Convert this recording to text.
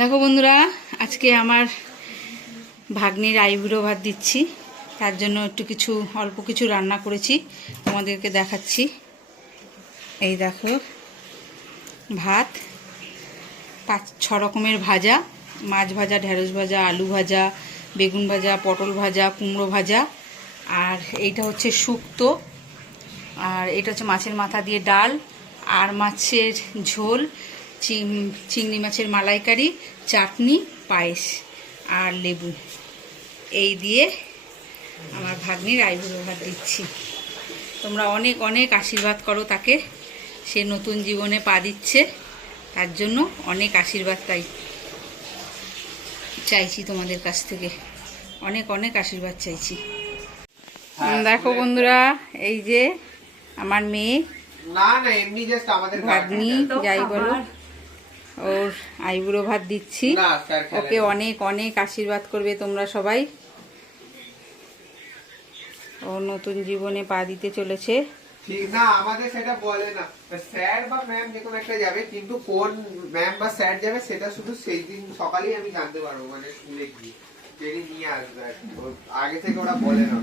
দেখো বন্ধুরা, আজকে আমার ভাগ্নির আইবুড়ো ভাত দিচ্ছি। তার জন্য অল্প কিছু রান্না করেছি, তোমাদেরকে দেখাচ্ছি। এই দেখো, ভাত, 5-6 রকমের ভাজা, মাছ ভাজা, ঢেঁড়স ভাজা, আলু ভাজা, বেগুন ভাজা, পটল ভাজা, কুমড়ো ভাজা, আর এইটা হচ্ছে শুক্তো, আর এটা হচ্ছে মাছের মাথা দিয়ে ডাল, আর মাছের ঝোল, চিংড়ি মাছের মালাইকারি, চাটনি, পায়েস আর লেবু। এই দিয়ে আমার ভাগ্নির আইবুড়ো ভাত দিচ্ছি। তোমরা অনেক অনেক আশীর্বাদ করো তাকে, সে নতুন জীবনে পা দিচ্ছে, তার জন্য অনেক আশীর্বাদ চাইছি তোমাদের কাছ থেকে, অনেক অনেক আশীর্বাদ চাইছি। দেখো বন্ধুরা, এই যে আমার মেয়ে ভাগ্নি, যাই বলো, ওর আইবুড়ো ভাত দিচ্ছি। ওকে অনেক অনেক আশীর্বাদ করবে তোমরা সবাই। ও নতুন জীবনে পা দিতে চলেছে। ঠিক না, আমাদের সেটা বলে না, স্যার বা ম্যাম যে কোনো একটা যাবে, কিন্তু কোন ম্যাম বা স্যার যাবে সেটা শুধু সেই দিন সকালেই আমি জানতে পারবো, মানে স্কুলে গিয়ে নিয়ে আসবে। আগে থেকে ওরা বলে না।